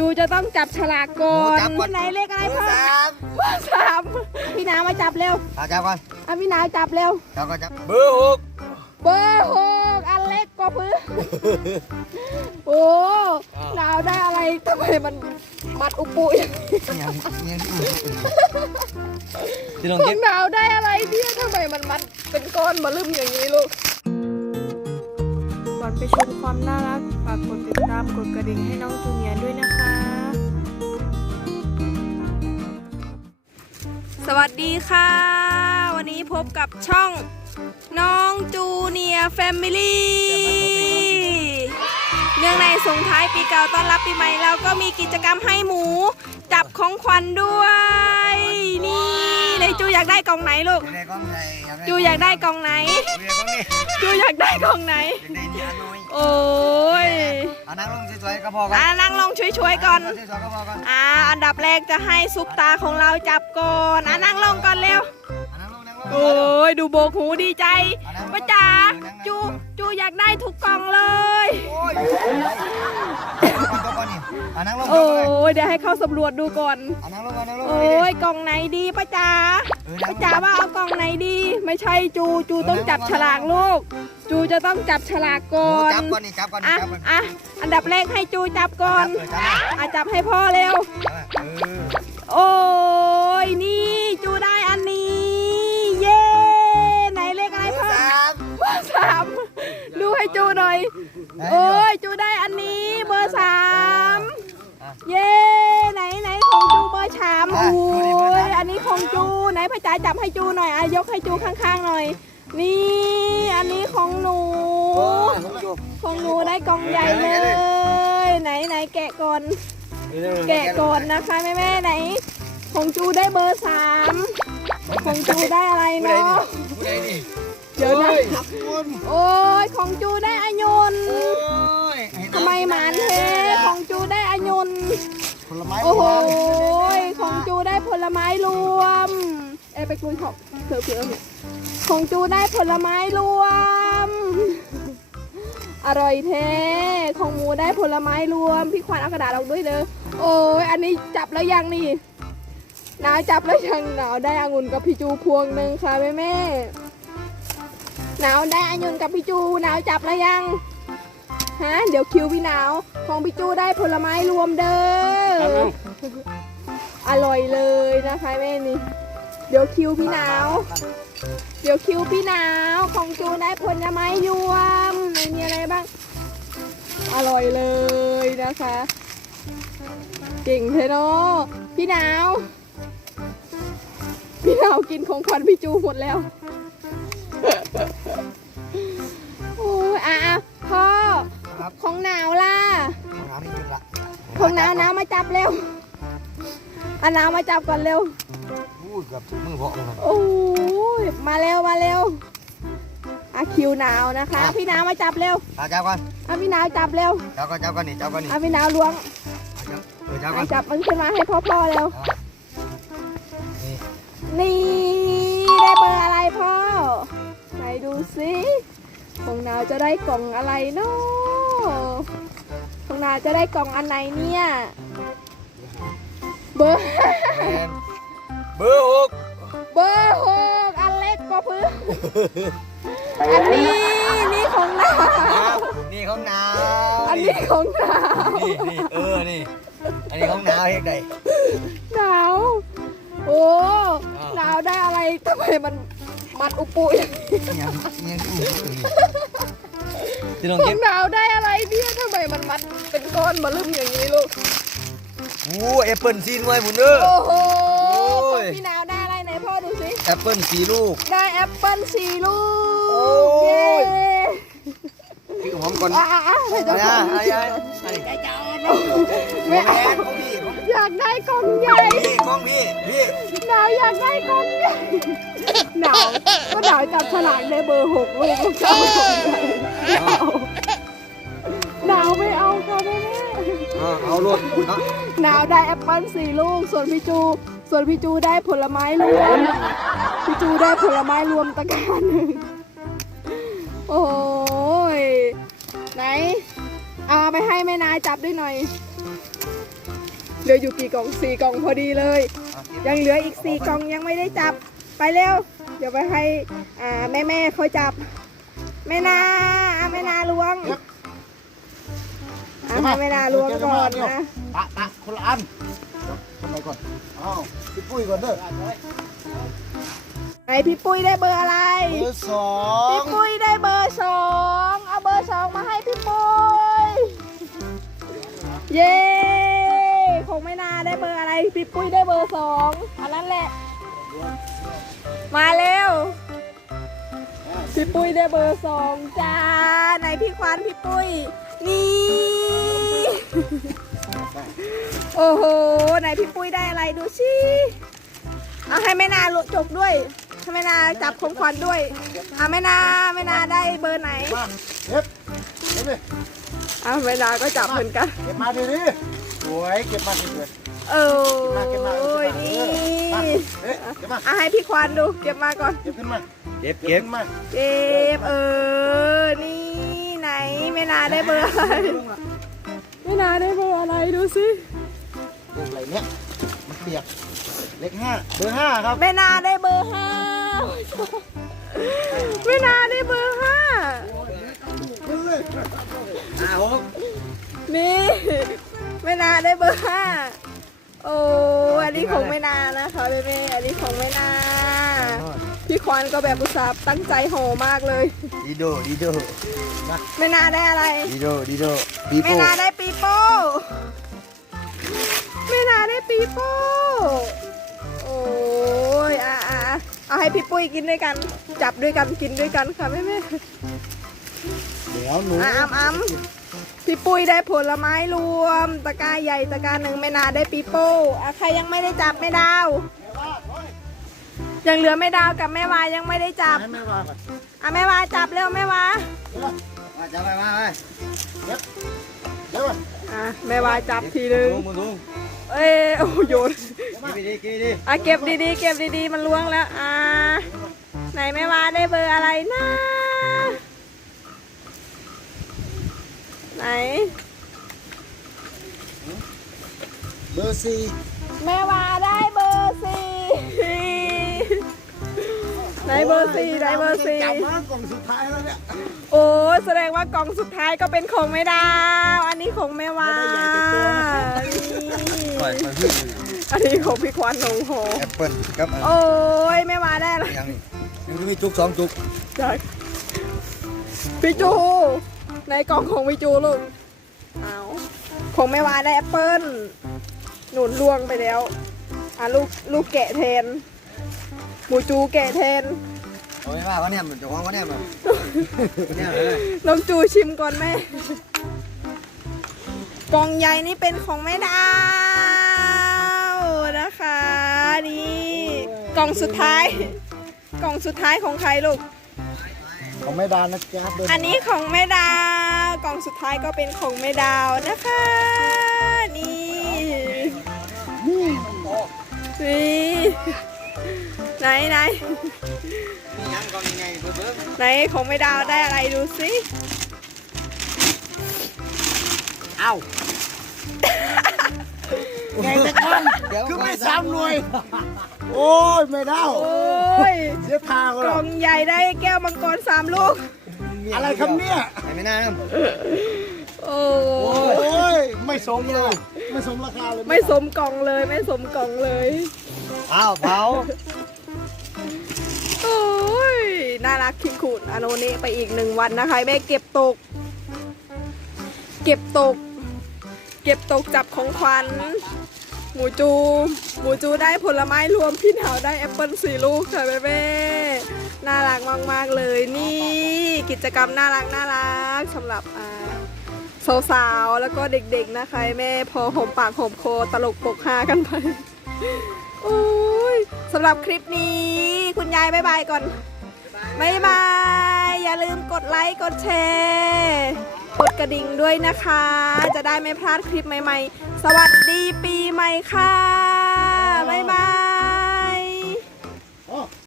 จูจะต้องจับฉลากก่อนจับก่อนไหนเลขอะไรเบอพ่อร์สามเบอร์สามพี่นาวมาจับเร็วเอาจับก่อนอะพี่นาวจับเร็วจับก่อนจับเบอร์หกเบอร์หกอันเล็กกว่าพื้นโอ้นาวได้อะไรทำไมมันมัดอุปุอย่างนี้ยังยังอื่นที่ลองขอเก็งบนาวได้อะไรเนี่ยทำไมมันมัดเป็นก้อนมาลืมอย่างนี้ลูกก่อนไปชมความน่ารักฝากกดติดตามกดกระดิ่งให้น้องจูเนียร์ด้วยนะคะ สวัสดีค่ะ วันนี้พบกับช่องน้องจูเนียร์แฟมิลี่เนื่องในส่งท้ายปีเก่าต้อนรับปีใหม่เราก็มีกิจกรรมให้หมู จับของขวัญด้วย นี่เลยจูอยากได้กล่องไหนลูกอยากได้กล้องใหญ่จูอยากได้กล่องไหน จูอยากได้กล้องนี้จูอยากได้กล่องไหนอยากได้นี่อันน้ สวยๆก็พอก่อนอ่านั่งลงช่วยๆก่อน สวยๆก็พอก่อนอ่า อันดับแรกจะให้ซุปตาของเราจับก่อนอ่านั่งลงก่อนเร็วเอานั่งลงนั่งลง โอ้ยดูโบกหูดีใจป้าจ๋าจูจูอยากได้ทุกกล่องเลย โอ้ยเอาตัวก่อนนี่เอานั่งลงโอ้ตัวก่อนยเดี๋ยวให้เข้าสำรวจดูก่อนเอานั่งลงเอานั่งลงโอ้ยกล่องไหนดีป้าจ๋า เออป้าจ๋าว่าเอากล่องไหนดี ไม่ใช่จูจูต้องจับฉลากลูก จูจะต้องจับฉลากก่อนจับก่อนนี่จับก่อนนี่อะจับก่อนอะอันดับแรกให้จูจับก่อนเออจับอะจับให้พ่อเร็ว ห้จูหน่อยอะยกให้จูข้างๆหน่อย นี่อันนี้ของหนู ของหนูได้กล่องใหญ่เลย ไหนไหนแกะก่อน แกะก่อนนะคะแม่แม่ๆไหน ของจูได้เบอร์สามของจูได้อะไรผู้ใดนี่เนาะผู้ใดนี่เดี๋ยวนะโอ้ยโอ้ยของจูได้อายนโอ้ยทำไมหมานเทของจูได้อายนผลไม้โอ้โหของจูได้ผลไม้รวม เอ้ยไปคุยขอบ เสือเสือของจูได้ผลไม้รวม อร่อยแท้ ของหมูได้ผลไม้รวม พี่ควานเอากระดาษออกด้วยเด้อ โอ้ยอันนี้จับแล้วยังนี่หนาวจับแล้วยังหนาวได้องุ่นกับพี่จูพวงหนึ่งค่ะแม่แม่หนาวได้องุ่นกับพี่จูหนาวจับแล้วยังฮะเดี๋ยวคิวพี่หนาวของพี่จูได้ผลไม้รวมเด้ออร่อยเลยนะคะแม่นี่ เดี๋ยวคิวพี่หนาว เดี๋ยวคิวพี่หนาว ของจูได้ผลไม้ยวมในมีอะไรบ้าง อร่อยเลยนะคะ เก่งเทเนาะพี่หนาว พี่หนาวกินของขวัญพี่จูหมดแล้ว โอ้ยอะอะพ่อครับของหนาวล่ะ ของน้ำนี่จุดละของหนาวหนาวมาจับเร็วอะหนาวมาจับก่อนเร็ว อู้เกือบมือพอเลยครับ โอ้ยมาเร็วมาเร็วอาคิวหนาวนะคะ พี่หนาวมาจับเร็วเอาจับก่อนอาพี่หนาวจับเร็วจับก่อนจับก่อนนี่จับก่อนนี่อาพี่หนาวล้วงเออจับก่ออะนจับมันขึ้นมาให้พ่อพ่อเร็วนี่นี่ได้เบอร์อะไรพ่อไหนดูสิของหนาวจะได้กล่องอะไรเนาะของหนาวจะได้กล่องอันไหนเนี่ย เบอร์แมน เบอร์หกเบอร์หกอันเล็กกว่าพื้นอันนี้นี่ของหนาว นี่ของหนาวอันนี้ของหนาวนี่นี่เออนี่ อันนี้ของหนาวเฮ็ดได้หนาวโอ้หนาวได้อะไรทำไมมันมัดอุปุอย่างนี้ยังยังอู้ที่ลองขอเก็งบหนาวได้อะไรเนี่ยทำไมมันมัดเป็นก้อนมาลืมอย่างนี้ลูกอู้แอปเปิลสีหน่วยหมุนเด้อโอ้โห อปเปิลสีลูก ได้แอปเปิ้ลสี่ลูกโอ้ยเย้พี่หอมก่อนอะอะอะให้เอาเจ้าขอย่าองเอาอย่าไม่แมเอานของพี่ของอยากได้กล่องใหญ่พี่ของพี่พี่หนาวอยากได้กล่องใหญ่หนาวก็หนาวจับฉลากได้เบอร์หกลูกลูกเจ้าของใหญ่หนาวหนาวไม่เอาค่ะแม่แม่เอาเอารถเนาะหนาวได้แอปเปิ้ลสี่ลูก ส่วนพี่จู ส่วนพี่จูได้ผลไม้รวม พี่จูได้ผลไม้รวมตะการหนึ่งโอ้ยไหน เอาไปให้แม่นายจับด้วยหน่อย เหลืออยู่กี่กล่องสี่กล่องพอดีเลย ยังเหลืออีกสี่กล่องยังไม่ได้จับ ไปเร็ว เดี๋ยวไปให้แม่แม่ๆเขาจับ แม่นาอะแม่นาล้วง อะให้แม่นาล้วงก่อนนะตะตะคนละอันทำไมก่อนอ้าวพี่ปุ้ยก่อนเด้อไหนพี่ปุ้ยได้เบอร์อะไร เบอร์สอพี่งปุ้ยได้เบอร์สองเอาเบอร์สองมาให้พี่ปุ้ย เย้คงไม่นาได้เบอร์อะไร พี่ปุ้ยได้เบอร์สองอันนั้นแหละ มาเร็วพี่ปุ้ยได้เบอร์สองจ้าไหนพี่ควานพี่ปุ้ย นี่ โอ้โห ไหนพี่ปุ้ยได้อะไรดูสิเอาให้แม่นาลุจบด้วยให้แม่นาจับของขวัญด้วยเอาแม่นาแม่นาได้เบอร์ไหน มาเก็บเก็บดิเอาแม่นาก็จับเหมือนกัน เก็บมาดีดิสวยเก็บมาดีเลยเออเก็บมาเก็บมานี่เออมาเอ๊ะเก็บมาเอาให้พี่ควานดู เก็บมาก่อน เก็บขึ้นมา เก็บเก็บมา เก็บเออนี่ไหนแม่ นาได้เบอร์อะไรแม่นาได้เบอร์อะไรดูสิเรื่องอะไรเนี่ยมันเปียกเลขห้าเบอร์ห้าครับแม่นาได้เบอร์ห้าแม่นาได้เบอร์ห้าอ้าวนี่แม่นาได้เบอร์ห้าโอ้อันนี้ของแม่นานะคะแม่แม่อันนี้ของแม่นา พี่ควานก็แบบอุตส่าห์ตั้งใจห่อมากเลย ดีโดดีโดมาแม่นาได้อะไร ดีโดดีโดปีแม่โป้นาได้ปีโป้แม่นาได้ปีโป้โอ้ยอะอะอะเอาให้พี่ปุ้ยกินด้วยกัน จับด้วยกันกินด้วยกันค่ะแม่แม่เดี๋ยวหนูอะอ้ำอ้ำพี่ปุ้ยได้ผลไม้รวม ตะกร้าใหญ่ตะกร้าหนึ่งแม่นาได้ปีโป้อะใครยังไม่ได้จับแม่ดาว ยังเหลือแม่ดาวกับแม่วายังไม่ได้จับให้แม่วางก่อนอะแม่วาจับเร็วแม่วามาจับไปมาไปเก็บเดี๋ยวอะแม่วาจับทีนึง มึงดูเอ้ยโอ้โยนกินดีกินดีอะเก็บดีๆ เก็บดีๆ มันล้วงแล้ว อ่า ไหนแม่วาได้เบอร์อะไรนะ ไหน เบอร์สี่ เบอร์สี่ไหนเบอร์สี่จับมากล่องสุดท้ายแล้วเนี่ยโอ้แสดงว่ากล่องสุดท้ายก็เป็นของแม่ดาวอันนี้ของแม่วานี่อันนี้ของพี่ควันหนงโหแอปเปิ้ลกับอันโอ้ยแม่วาได้อะไรยังนี่ยังจะมีจุกสองจุกจากพี่จูในกล่องของพี่จูลูกเอาของแม่วาได้แอปเปิ้ลหนุนล่วงไปแล้วอะลูกลูกแกะแทนหมูจูแกะแทน เอาไม่ว่าวะเนี่ยมันจะว่างวะเนี่ยมันเนี่ยเลยน้องจูชิมก่อนแม่ กล่องใหญ่นี่เป็นของแม่ดาวนะคะนี่กล่องสุดท้าย กล่องสุดท้ายของใครลูก ของไม่ดานนะจ๊ะเดินอันนี้ของแม่ดาว กล่องสุดท้ายก็เป็นของแม่ดาวนะคะ นี่นี่ไหนไหน ยังก่อนยังไงเบิ้งไหนของแม่ดาวได้อะไรดูสิเอ้าไงแต่ก้อนคือไม่ซ้ำหน่วย โอ้ยไม่ได้โอ้ยเสียทางกหรล่อองใหญ่ได้แก้วมังกรสามลูก อะไรครับเนี่ยไม่น่านะโอ้โอ้ยไม่สมเลย ไม่สมราคาเลย ไม่สมกล่องเลย ไม่สมกล่องเลย อ้าวเผา น่ารักคิงขุนอโนเนะไปอีกหนึ่งวันนะคะแม่เก็บตก เก็บตก เก็บตกจับของขวัญหมูจู หมูจูได้ผลไม้รวมพี่หนาวได้แอปเปิลสี่ลูกค่ะแม่แม่น่ารักมากๆเลยนี่ กิจกรรมน่ารักน่ารักสำหรับสาวๆแล้วก็เด็กๆนะคะแม่พอหอมปากหอมคอตลกปกฮากันไปโอ้ยสำหรับคลิปนี้ คุณยายบายบายก่อน บายบาย อย่าลืมกดไลค์ กดแชร์กดกระดิ่งด้วยนะคะ จะได้ไม่พลาดคลิปใหม่ๆ สวัสดีปีใหม่ค่ะ บ๊ายบาย